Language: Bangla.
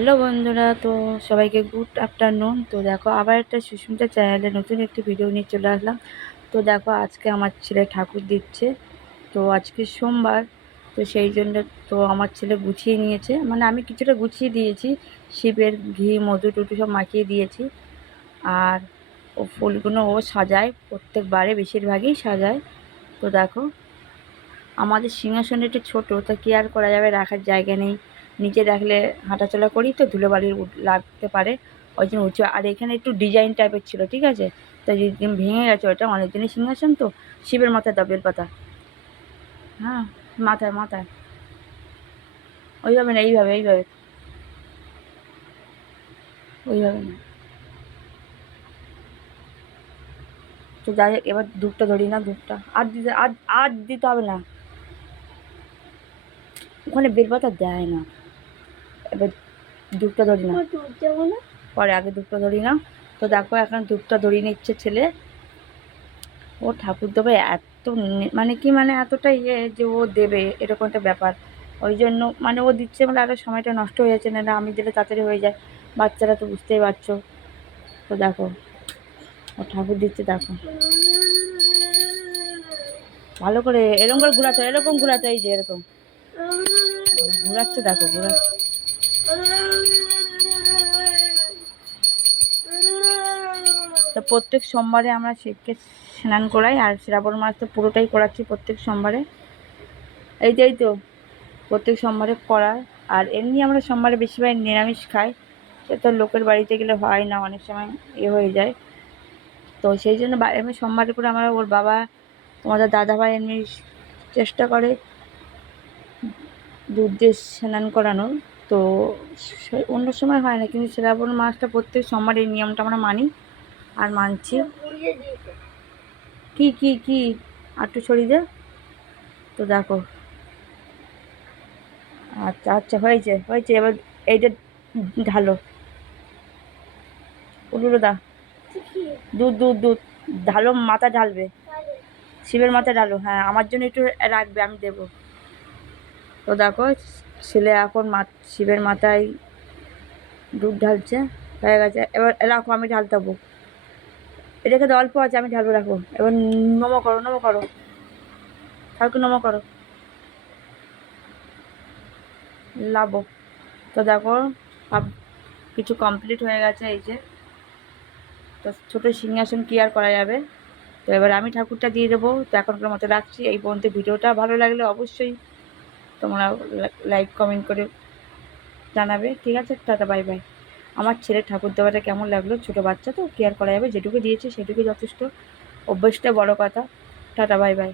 হ্যালো বন্ধুরা, তো সবাইকে গুড আফটারনুন। তো দেখো আবার একটা সুস্মিতা চ্যানেলে নতুন একটি ভিডিও নিয়ে চলে আসলাম। তো দেখো আজকে আমার ছেলে ঠাকুর দিচ্ছে। তো আজকে সোমবার, তো সেই জন্য তো আমার ছেলে গুছিয়ে নিয়েছে, মানে আমি কিছুটা গুছিয়ে দিয়েছি। শিবের ঘি মধু টুটু সব মাখিয়ে দিয়েছি। আর ও ফুলগুলো ও সাজায়, প্রত্যেকবারে বেশিরভাগই সাজায়। তো দেখো আমাদের সিংহাসন একটু ছোটো, তা কি আর করা যাবে, রাখার জায়গা নেই। নিচে রাখলে হাঁটাচলা করি তো ধুলোবালি লাগতে পারে, ওই জন্য উঁচু। আর এখানে একটু ডিজাইন টাইপের ছিল, ঠিক আছে। তো যেদিন ভেঙে গেছে, ওটা অনেক দিনের সিংহাসন তো। শিবের মাথায় দাও বেলপাতা। হ্যাঁ, মাথায় মাথায় ওইভাবে না, এইভাবে এইভাবে, ওইভাবে না। তো যাই হোক, এবার ধূপটা ধরি না, ধূপটা আর দিতে আর দিতে হবে না, ওখানে বেলপাতা দেয় না। এবার ধূপটা ধরি না, পরে আগে ধূপটা ধরি না। তো দেখো এখন ধূপটা ধরিয়ে নিচ্ছে ছেলে। ও ঠাকুর দেবে এত মানে কি, মানে এতটা যে ও দেবে এরকম একটা ব্যাপার। ওই জন্য মানে ও দিচ্ছে, মানে আরও সময়টা নষ্ট হয়ে যাচ্ছে, না আমি দিলে তাড়াতাড়ি হয়ে যায়। বাচ্চারা তো বুঝতেই পারছো। তো দেখো ও ঠাকুর দিচ্ছে, দেখো ভালো করে এরকম করে ঘুরাতে, এরকম ঘুরাতে, এই যে এরকম ঘুরাচ্ছে, দেখো ঘুরাচ্ছে। তো প্রত্যেক সোমবারে আমরা শিবকে স্নান করাই, আর শ্রাবণ মাস তো পুরোটাই করাচ্ছি প্রত্যেক সোমবারে। এই তো প্রত্যেক সোমবারে করার। আর এমনি আমরা সোমবারে বেশিরভাগ নিরামিষ খাই, সে তো লোকের বাড়িতে গেলে হয় না, অনেক সময় হয়ে যায়। তো সেই জন্য এমনি সোমবারে করে আমরা, ওর বাবা তোমাদের দাদাভাই এমনি চেষ্টা করে দুধ দিয়ে স্নান করানোর। তো অন্য সময় হয় না, কিন্তু শ্রাবণ মাসটা প্রত্যেক সোমবার এই নিয়মটা আমরা মানি আর মানছি। কি কি কি আর একটু ছড়িয়ে দে। তো দেখো, আচ্ছা আচ্ছা, হয়েছে হয়েছে, এবার এইটা ঢালো, উলুলো দা, দুধ দুধ দুধ ঢালো, মাথা ঢালবে, শিবের মাথায় ঢালো। হ্যাঁ, আমার জন্য একটু রাখবে, আমি দেবো। তো দেখো ছেলে এখন শিবের মাথায় দুধ ঢালছে, হয়ে গেছে। এবার রাখো, আমি ঢালতে হবো, এটাকে তো অল্প আছে, আমি ঢালবো, রাখো। এবার নমো করো, নমো করো, ঠাকুর নমো করো, লাভো। তো দেখো কিছু কমপ্লিট হয়ে গেছে, এই যে। তো ছোটো সিংহাসন কি আর করা যাবে। তো এবার আমি ঠাকুরটা দিয়ে দেবো। তো এখনকার মতো রাখছি। এই পর্যন্ত ভিডিওটা ভালো লাগলে অবশ্যই তোমরা লাইক কমেন্ট করে জানাবে, ঠিক আছে। Tata, bye bye. আমার ছেলের ঠাকুর দেওয়াটা কেমন লাগলো, ছোটো বাচ্চা তো, কেয়ার করা যাবে, যেটুকু দিয়েছে সেটুকু যথেষ্ট, অভ্যেসটা বড় কথা। Tata, bye bye.